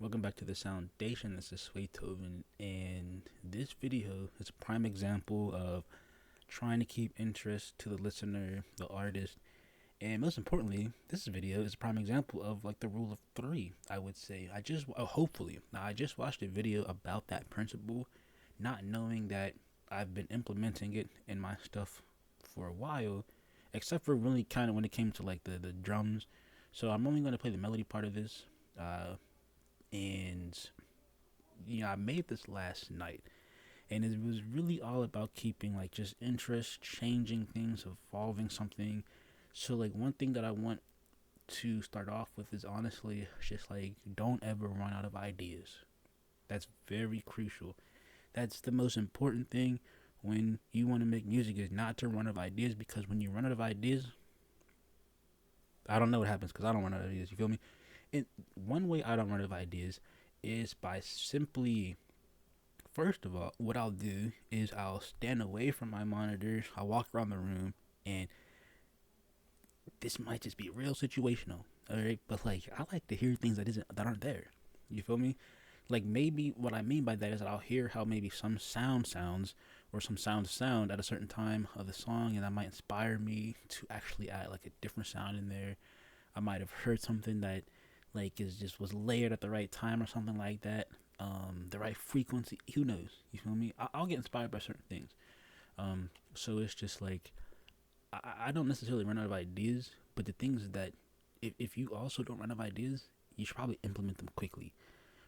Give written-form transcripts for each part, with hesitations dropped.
Welcome back to the Foundation. This is Swaytoven, and this video is a prime example of trying to keep interest to the listener, the artist, and most importantly, this video is a prime example of like the rule of three. I would say hopefully now I just watched a video about that principle, not knowing that I've been implementing it in my stuff for a while, except for really kind of when it came to like the drums. So I'm only going to play the melody part of this. And I made this last night, and it was really all about keeping like just interest, changing things, evolving something. So like one thing that I want to start off with is honestly just like don't ever run out of ideas. That's very crucial. That's the most important thing when you want to make music, is not to run out of ideas, because when you run out of ideas, I don't know what happens, because I don't run out of ideas, you feel me? And one way I don't run out of ideas is by simply, first of all, what I'll do is I'll stand away from my monitors, I'll walk around the room, and this might just be real situational, alright? But like, I like to hear things that aren't there, you feel me? Like, maybe what I mean by that is that I'll hear how maybe some sounds or some sound at a certain time of the song, and that might inspire me to actually add like a different sound in there. I might have heard something that like was layered at the right time or something like that. The right frequency, who knows? You feel me? I'll get inspired by certain things. So it's just like I don't necessarily run out of ideas, but the things that if you also don't run out of ideas, you should probably implement them quickly,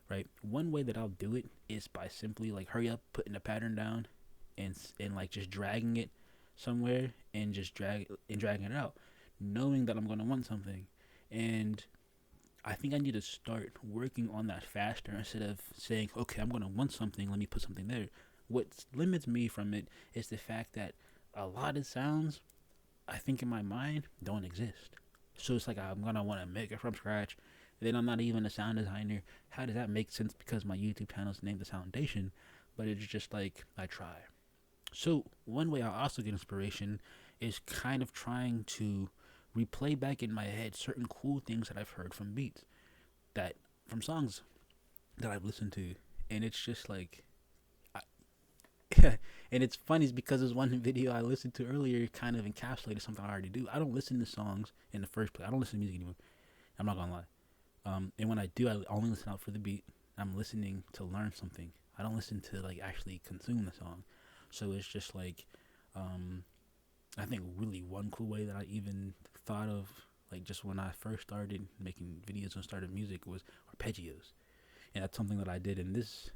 right? One way that I'll do it is by simply like hurry up, putting a pattern down, and like just dragging it somewhere and just dragging it out, knowing that I'm gonna want something. And I think I need to start working on that faster, instead of saying, okay, I'm going to want something, let me put something there. What limits me from it is the fact that a lot of sounds, I think in my mind, don't exist. So it's like I'm going to want to make it from scratch. Then I'm not even a sound designer. How does that make sense? Because my YouTube channel is named The Foundation, but it's just like I try. So one way I also get inspiration is kind of trying to replay back in my head certain cool things that I've heard from beats, that from songs that I've listened to. And it's just like and it's funny because there's one video I listened to earlier kind of encapsulated something I already do. I don't listen to songs in the first place. I don't listen to music anymore, I'm not gonna lie. And when I do, I only listen out for the beat. I'm listening to learn something. I don't listen to like actually consume the song. So it's just like I think really one cool way that I even thought of, like just when I first started making videos and started music, was arpeggios. And that's something that I did in this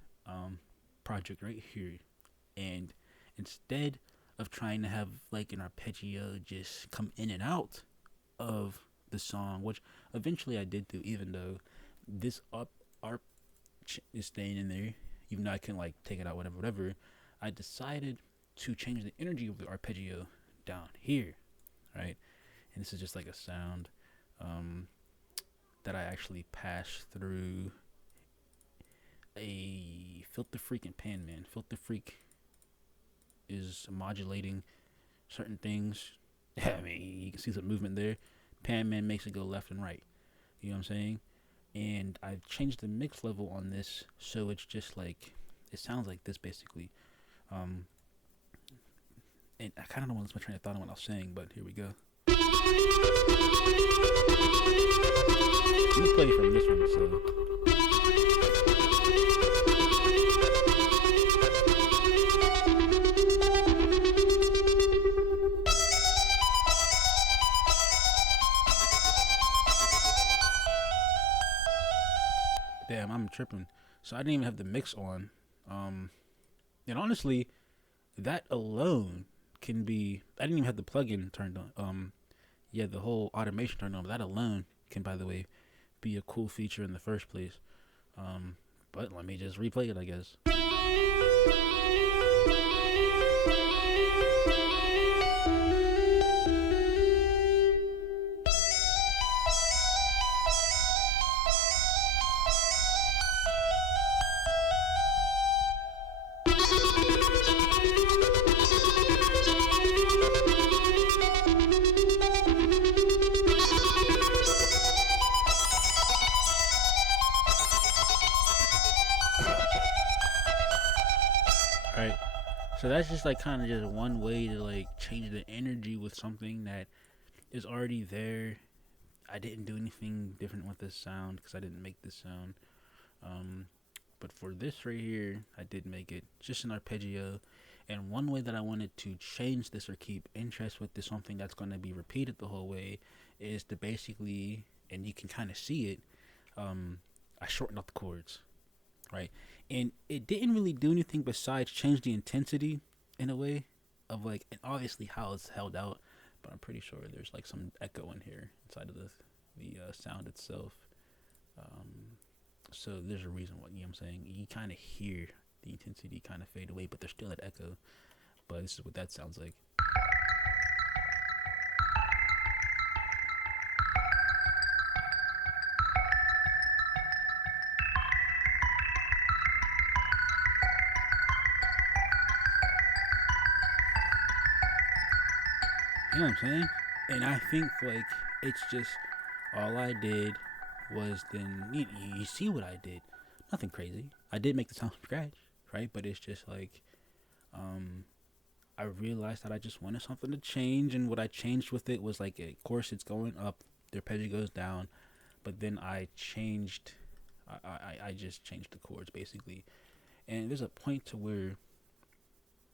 project right here. And instead of trying to have like an arpeggio just come in and out of the song, which eventually I did do, even though this arp is staying in there, even though I can like take it out, whatever, I decided to change the energy of the arpeggio down here, right? And this is just like a sound that I actually pass through a Filter Freak and Pan Man. Filter Freak is modulating certain things. I mean, you can see some movement there. Pan Man makes it go left and right. You know what I'm saying? And I've changed the mix level on this, so it's just like, it sounds like this basically. And I kind of don't want to lose my train of thought on what I was saying, but here we go. Let me play from this one. So, damn, I'm tripping. So I didn't even have the mix on. And honestly, that alone can be. I didn't even have the plugin turned on. Yeah, the whole automation turned on. But that alone can, by the way, be a cool feature in the first place. But let me just replay it, I guess. right? So that's just like kind of just one way to like change the energy with something that is already there. I didn't do anything different with this sound because I didn't make this sound. Um, but for this right here, I did make it just an arpeggio. And one way that I wanted to change this or keep interest with this something that's going to be repeated the whole way is to basically, and you can kind of see it, I shortened up the chords, right? And it didn't really do anything besides change the intensity in a way of like, and obviously how it's held out. But I'm pretty sure there's like some echo in here inside of the sound itself. Um, so there's a reason why, you know what I'm saying? You kind of hear the intensity kind of fade away, but there's still that echo. But this is what that sounds like. You know what I'm saying? And I think like it's just all I did was then you see what I did. Nothing crazy. I did make the sound from scratch, right? But it's just like um I realized that I just wanted something to change, and what I changed with it was like, of course, it's going up, the arpeggio goes down, but then I changed, I just changed the chords basically, and there's a point to where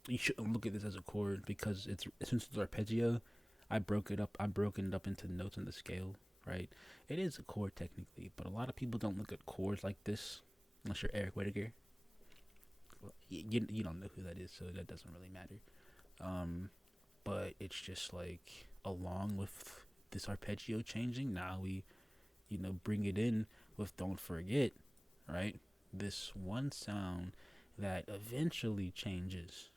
you shouldn't look at this as a chord because it's since it's arpeggio, I broken it up into notes on the scale, right? It is a chord technically, but a lot of people don't look at chords like this unless you're Eric Whittiger. Well, you don't know who that is, so that doesn't really matter. Um, but it's just like along with this arpeggio changing, now we, bring it in with don't forget, right? This one sound that eventually changes.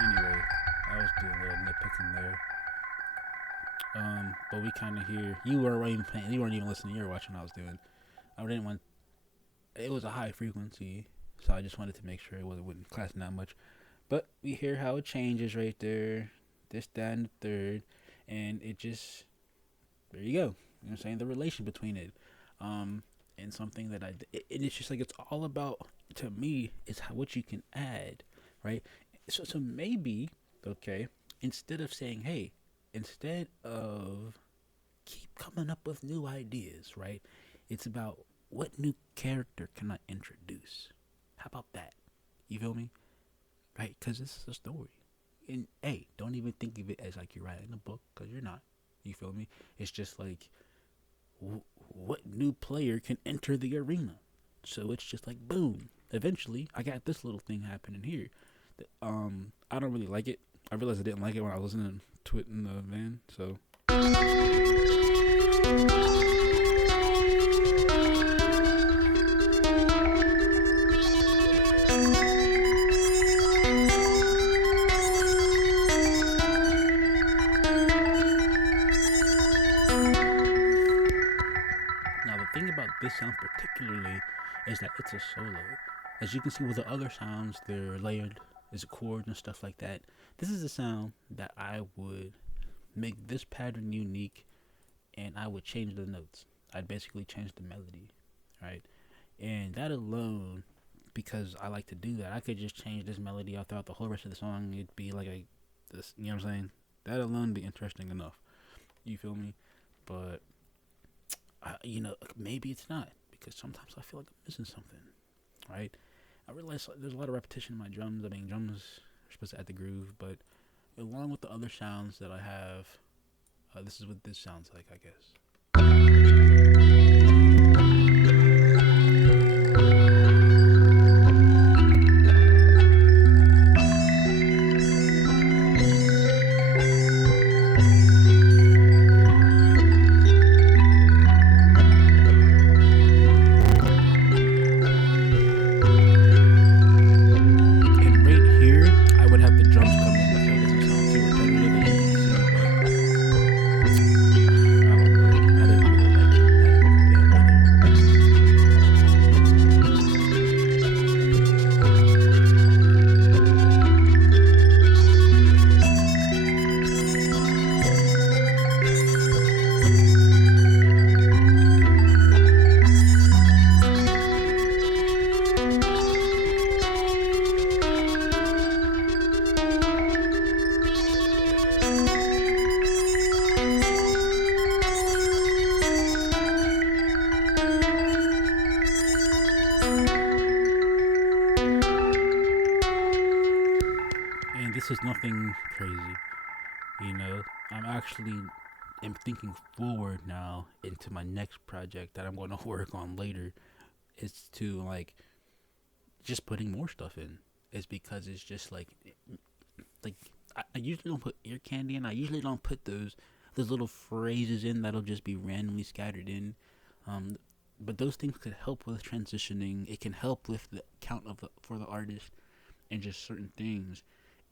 Anyway, I was doing a little nitpicking there. But we kind of hear you weren't even paying, you weren't even listening. You were watching what I was doing. I didn't want. It was a high frequency, so I just wanted to make sure it wasn't classing that much. But we hear how it changes right there, this, that, and the third, and it just there you go. You know what I'm saying? The relation between it, and something that it's just like it's all about to me is how what you can add, right? So maybe okay, instead of saying hey, instead of keep coming up with new ideas, right? It's about what new character can I introduce? How about that? You feel me? Right? Because this is a story. And hey, don't even think of it as like you're writing a book because you're not. You feel me? It's just like what new player can enter the arena? So it's just like boom. Eventually, I got this little thing happening here. I don't really like it. I realized I didn't like it when I was listening to it in the van. So. Now the thing about this sound particularly is that it's a solo. As you can see with the other sounds, they're layered, there's a chord and stuff like that. This is a sound that I would make this pattern unique, and I would change the notes. I'd basically change the melody, right? And that alone, because I like to do that, I could just change this melody out throughout the whole rest of the song. It'd be like this, you know what I'm saying? That alone would be interesting enough. You feel me? But maybe it's not, because sometimes I feel like I'm missing something, right? I realize there's a lot of repetition in my drums. I mean, drums are supposed to add the groove, but along with the other sounds that I have, this is what this sounds like, I guess. this is nothing crazy. You know, I'm actually am thinking forward now into my next project that I'm going to work on later. Is to like just putting more stuff in. Is because it's just like I usually don't put ear candy in. I usually don't put those little phrases in that'll just be randomly scattered in. Um, but those things could help with transitioning. It can help with the count of the for the artist and just certain things.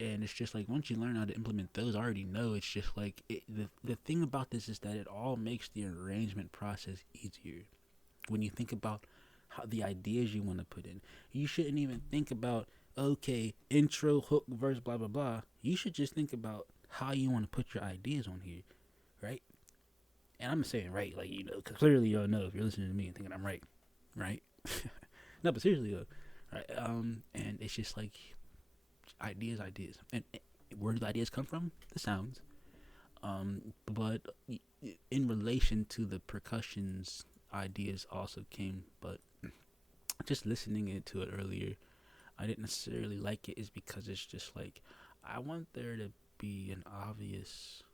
And it's just like once you learn how to implement those, I already know. It's just like the thing about this is that it all makes the arrangement process easier. When you think about how the ideas you want to put in, you shouldn't even think about okay intro hook verse blah blah blah. You should just think about how you want to put your ideas on here, right? And I'm saying right, like because clearly y'all know if you're listening to me and thinking I'm right, right? No, but seriously though, right? And it's just like ideas, and where do the ideas come from? The sounds. But in relation to the percussions, ideas also came. But just listening into it earlier, I didn't necessarily like it. Is because it's just like I want there to be an obvious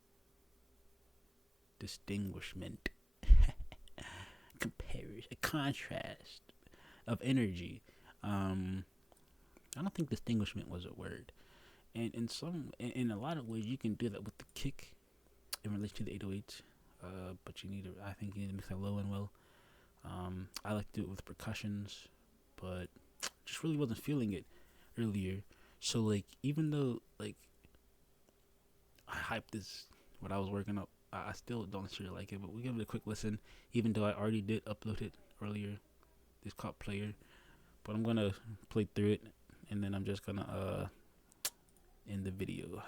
distinguishment, comparison, a contrast of energy. I don't think distinguishment was a word. And in a lot of ways, you can do that with the kick in relation to the 808. But I think you need to mix that low and well. I like to do it with percussions, but just really wasn't feeling it earlier. So like, even though like I hyped this, what I was working up, I still don't necessarily like it. But we give it a quick listen, even though I already did upload it earlier. It's called Player, but I'm gonna play through it, and then I'm just gonna end the video.